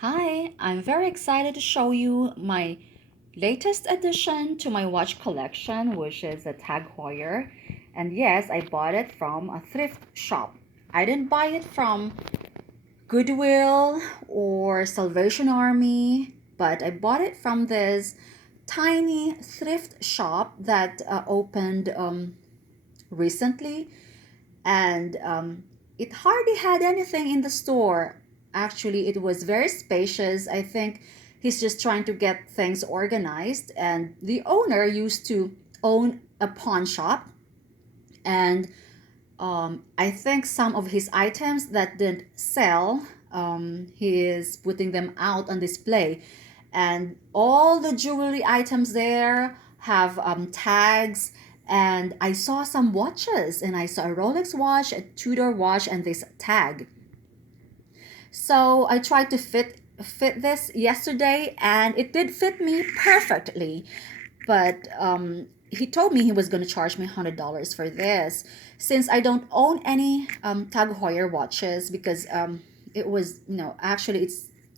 Hi, I'm very excited to show you my latest addition to my watch collection, which is a Tag Heuer. And yes, I bought it from a thrift shop. I didn't buy it from Goodwill or Salvation Army, but I bought it from this tiny thrift shop that opened recently, and it hardly had anything in the store. Actually, it was very spacious. I think he's just trying to get things organized. And the owner used to own a pawn shop, and I think some of his items that didn't sell, he is putting them out on display. And all the jewelry items there have tags. And I saw some watches, and I saw a Rolex watch, a Tudor watch, and this tag. So I tried to fit this yesterday, and it did fit me perfectly. But he told me he was going to charge me $100 for this, since I don't own any Tag Heuer watches, because it was, actually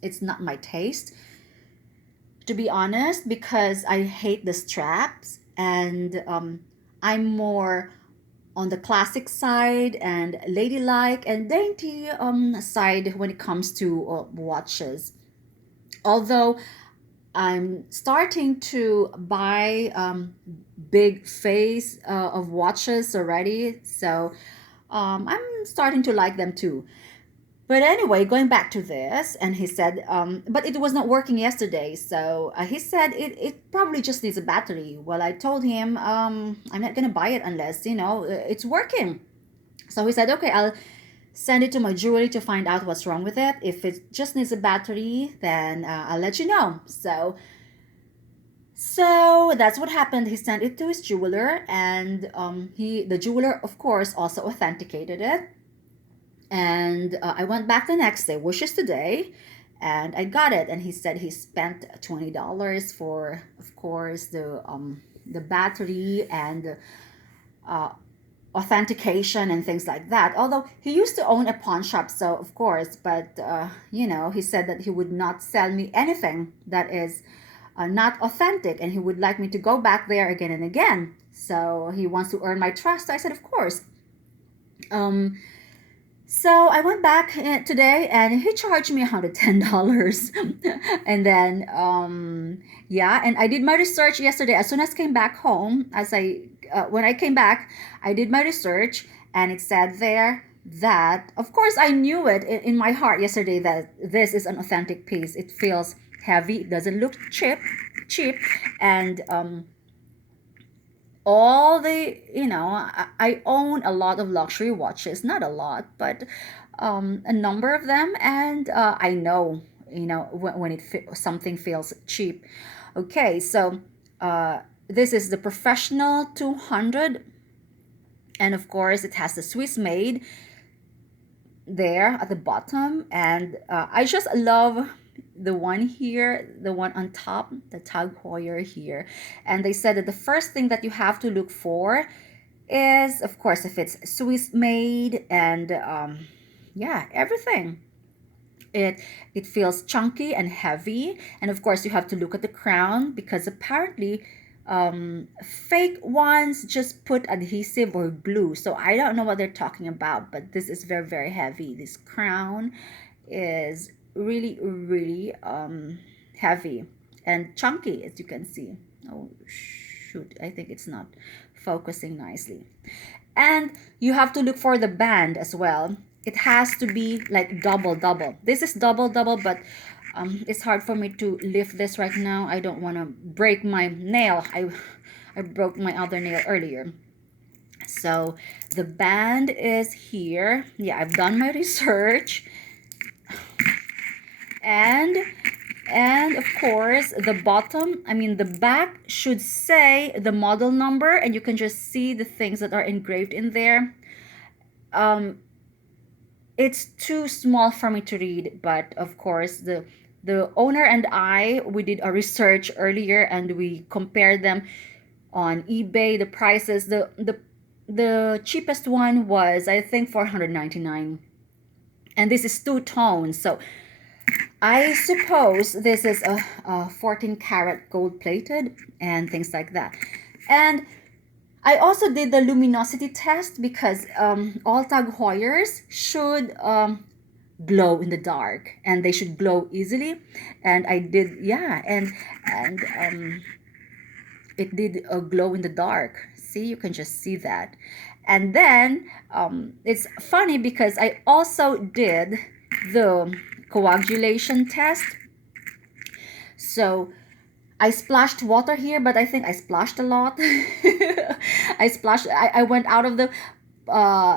it's not my taste, to be honest, because I hate the straps, and I'm more on the classic side and ladylike and dainty side when it comes to watches. Although I'm starting to buy big face of watches already, so I'm starting to like them too. But anyway, going back to this, and he said, but it was not working yesterday. So he said it probably just needs a battery. Well, I told him I'm not going to buy it unless, it's working. So he said, okay, I'll send it to my jewelry to find out what's wrong with it. If it just needs a battery, then I'll let you know. So that's what happened. He sent it to his jeweler, and the jeweler, of course, also authenticated it. And I went back the next day, which is today, and I got it. And he said he spent $20 for, of course, the battery and uh, authentication and things like that. Although he used to own a pawn shop, so of course, but he said that he would not sell me anything that is not authentic, and he would like me to go back there again and again. So he wants to earn my trust. I said, of course. Um, so I went back today, and he charged me $110. And then, yeah, and I did my research yesterday. As soon as I came back home, when I came back, I did my research, and it said there that, of course, I knew it in my heart yesterday that this is an authentic piece. It feels heavy, it doesn't look cheap, and all the I own a lot of luxury watches, not a lot, but a number of them, and I know, when something feels cheap. Okay, so this is the professional 200, and of course it has the Swiss made there at the bottom, and I just love the one here, the one on top, the Tag Heuer here. And they said that the first thing that you have to look for is, of course, if it's Swiss made, and yeah, everything. It feels chunky and heavy, and of course you have to look at the crown, because apparently fake ones just put adhesive or glue. So I don't know what they're talking about, but this is very, very heavy. This crown is really, really heavy and chunky, as you can see. Oh shoot, I think it's not focusing nicely. And you have to look for the band as well. It has to be like double. This is double, but it's hard for me to lift this right now. I don't want to break my nail. I broke my other nail earlier. So the band is here. Yeah, I've done my research. And of course the back should say the model number, and you can just see the things that are engraved in there. It's too small for me to read, but of course the owner and we did a research earlier, and we compared them on eBay, the prices. The cheapest one was, I think, 499, and this is two tones. So I suppose this is a 14 karat gold plated and things like that. And I also did the luminosity test because all tag Heuers should glow in the dark and they should glow easily. And I did, yeah, and it did glow in the dark. See, you can just see that. And then it's funny because I also did the coagulation test. So I splashed water here, but I think I splashed a lot. I went out of the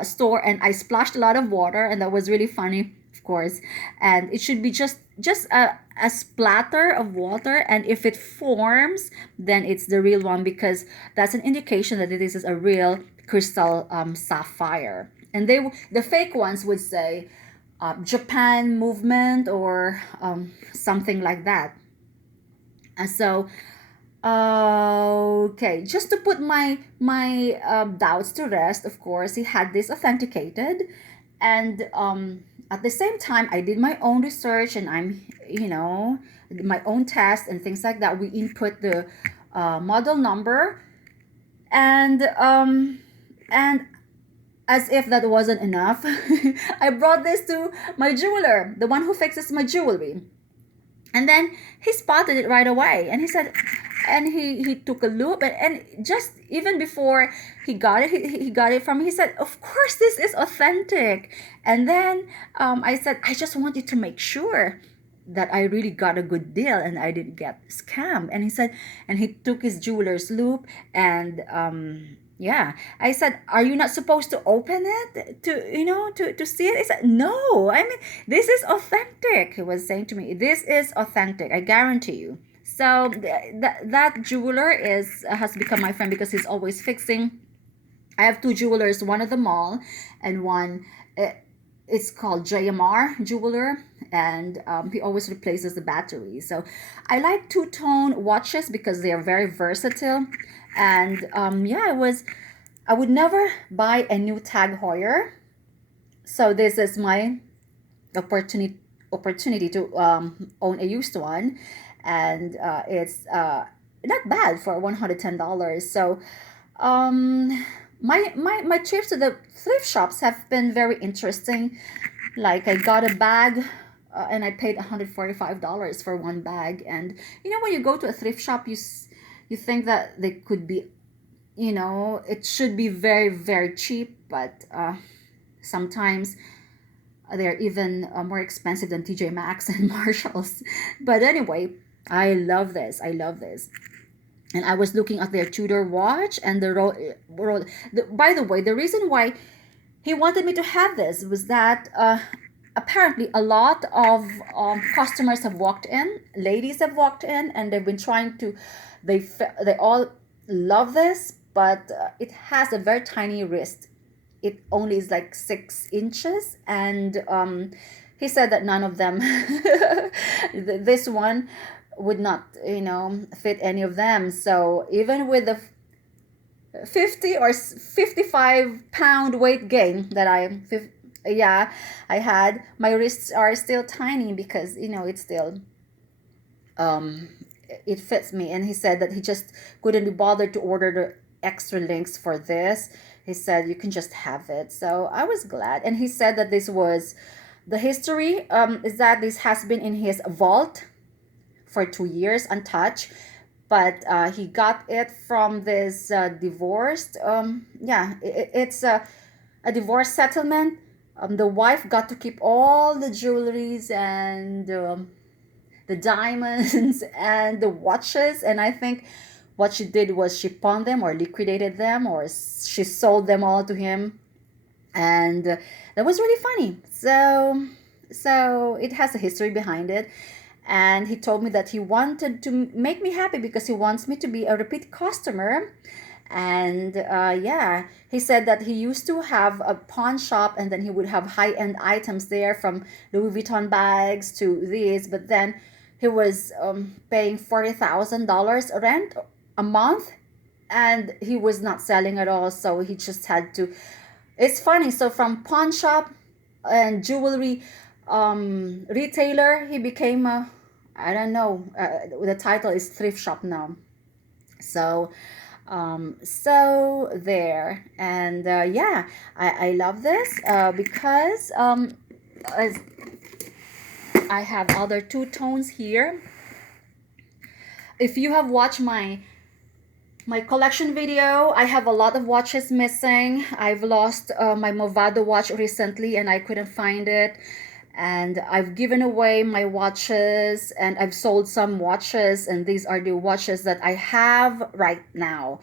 store and I splashed a lot of water, and that was really funny, of course. And it should be just a splatter of water, and if it forms, then it's the real one because that's an indication that this is a real crystal sapphire. And the fake ones would say Japan movement or something like that. And so, okay, just to put my doubts to rest, of course, he had this authenticated, and at the same time, I did my own research, and my own test and things like that. We input the model number, and as if that wasn't enough, I brought this to my jeweler, the one who fixes my jewelry. And then he spotted it right away, and he said, and he took a look, and just even before he got it, he got it from me. He said, "Of course, this is authentic." And then I said, "I just want you to make sure that I really got a good deal and I didn't get scammed." And he said, and he took his jeweler's loop, and yeah, I said, "Are you not supposed to open it to see it?" He said, "No, I mean, this is authentic." He was saying to me, "This is authentic, I guarantee you." So that jeweler has become my friend because he's always fixing. I have two jewelers, one at the mall and one it's called JMR jeweler, and he always replaces the battery. So I like two-tone watches because they are very versatile. And yeah, I would never buy a new Tag Heuer. So this is my opportunity to own a used one, and it's not bad for $110. So my trips to the thrift shops have been very interesting. Like I got a bag. And I paid $145 for one bag. And when you go to a thrift shop, you think that they could be, it should be very, very cheap, but sometimes they're even more expensive than TJ Maxx and Marshalls. But anyway, I love this. I love this. And I was looking at their Tudor watch and by the way, the reason why he wanted me to have this was that apparently a lot of customers have walked in, ladies have walked in, and they've been trying to, they all love this, but it has a very tiny wrist. It only is like 6 inches, and he said that none of them, this one would not, fit any of them. So even with the 50 or 55 pound weight gain that I had, my wrists are still tiny because it's still it fits me. And he said that he just couldn't be bothered to order the extra links for this. He said you can just have it. So I was glad. And he said that this was the history is that this has been in his vault for 2 years untouched, but he got it from this divorced it's a divorce settlement. The wife got to keep all the jewelries and the diamonds and the watches, and I think what she did was she pawned them or liquidated them, or she sold them all to him. And that was really funny. So it has a history behind it. And he told me that he wanted to make me happy because he wants me to be a repeat customer. And yeah, he said that he used to have a pawn shop, and then he would have high-end items there, from Louis Vuitton bags to these. But then he was paying $40,000 rent a month, and he was not selling at all. So he just had to. It's funny. So from pawn shop and jewelry, retailer. He became a, I don't know, the title is thrift shop now. So so there. And yeah, I love this because as I have other two tones here. If you have watched my collection video, I have a lot of watches missing. I've lost my Movado watch recently and I couldn't find it. And I've given away my watches and I've sold some watches, and these are the watches that I have right now.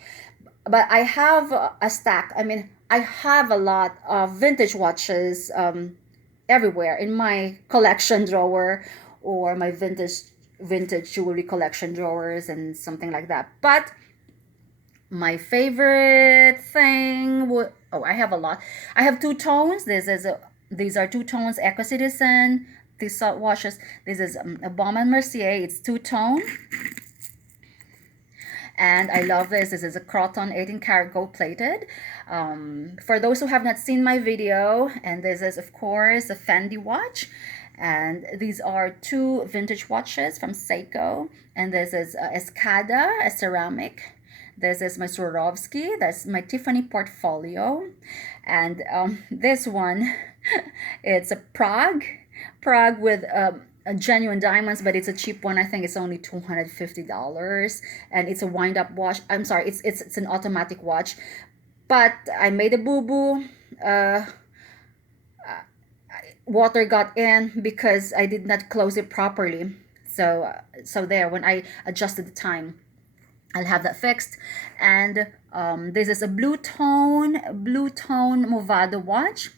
But I have a stack. I mean, I have a lot of vintage watches everywhere in my collection drawer, or my vintage jewelry collection drawers and something like that. But my favorite thing would, oh, I have a lot. I have two tones. These are two tones Eco Citizen. These salt washes. This is a Baume & Mercier. It's two tone. And I love this. This is a Croton 18 karat gold plated. For those who have not seen my video, and this is of course a Fendi watch. And these are two vintage watches from Seiko. And this is Escada, a ceramic. This is my Swarovski. That's my Tiffany portfolio. And this one, it's a Prague with genuine diamonds, but it's a cheap one. I think it's only $250, and it's a wind-up watch. I'm sorry, it's an automatic watch, but I made a boo-boo. Water got in because I did not close it properly. So there, when I adjusted the time, I'll have that fixed. And this is a blue tone Movado watch.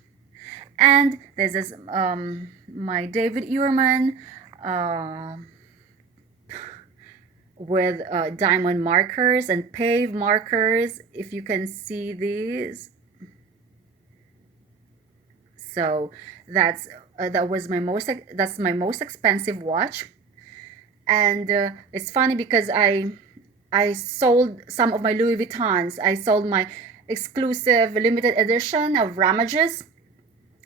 And this is my David Ehrman with diamond markers and pave markers, if you can see these. So that's my most expensive watch. And it's funny because I sold some of my Louis Vuittons. I sold my exclusive limited edition of Ramages.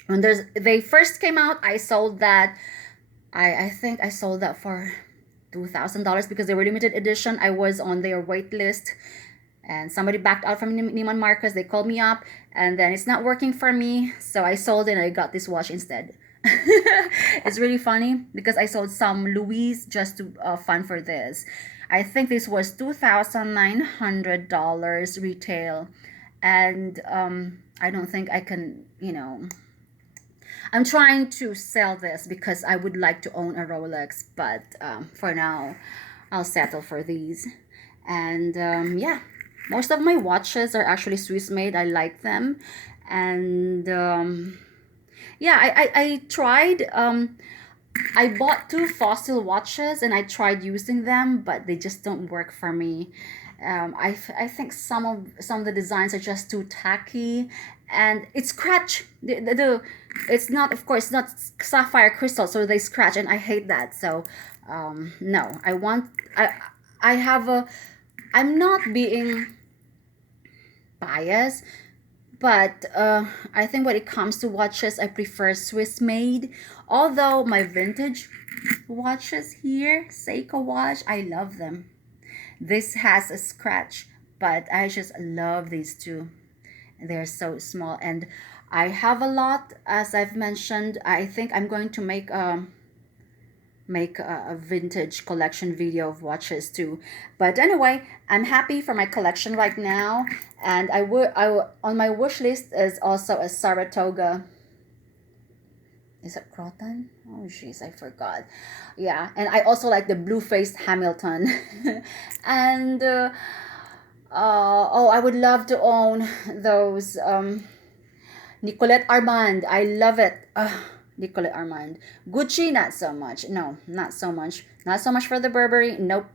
When they first came out, I sold that. I think I sold that for $2,000 because they were limited edition. I was on their wait list, and somebody backed out from Neiman Marcus. They called me up, and then it's not working for me, so I sold it and I got this watch instead. It's really funny because I sold some Louis just to fun for this. I think this was $2,900 retail, and I don't think I can, I'm trying to sell this because I would like to own a Rolex, but for now, I'll settle for these. And yeah, most of my watches are actually Swiss made. I like them. And yeah, I tried, I bought two Fossil watches and I tried using them, but they just don't work for me. I think some of the designs are just too tacky, and it's scratch. It's not, of course, not sapphire crystal, so they scratch, and I hate that. So no, I have a, I'm not being biased, but I think when it comes to watches, I prefer Swiss made. Although my vintage watches here, Seiko watch, I love them. This has a scratch, but I just love these two. They're so small, and I have a lot, as I've mentioned. I think I'm going to make a vintage collection video of watches too. But anyway, I'm happy for my collection right now, and I on my wish list is also a Saratoga. Is it Croton? Oh jeez, I forgot. Yeah, and I also like the blue-faced Hamilton. And oh, I would love to own those Nicolette Armand. I love it. Nicolette Armand. Gucci, not so much. No, not so much. Not so much for the Burberry. Nope.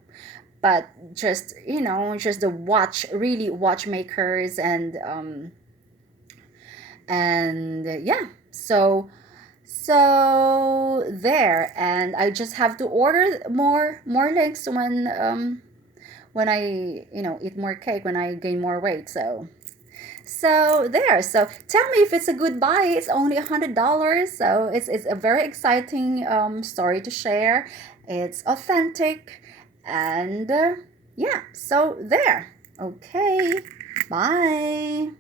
But just, just the really watchmakers, and yeah. So there, and I just have to order more links when I eat more cake, when I gain more weight. So So there. So tell me if it's a good buy. It's only $100. So it's a very exciting story to share. It's authentic, and yeah. So there. Okay. Bye.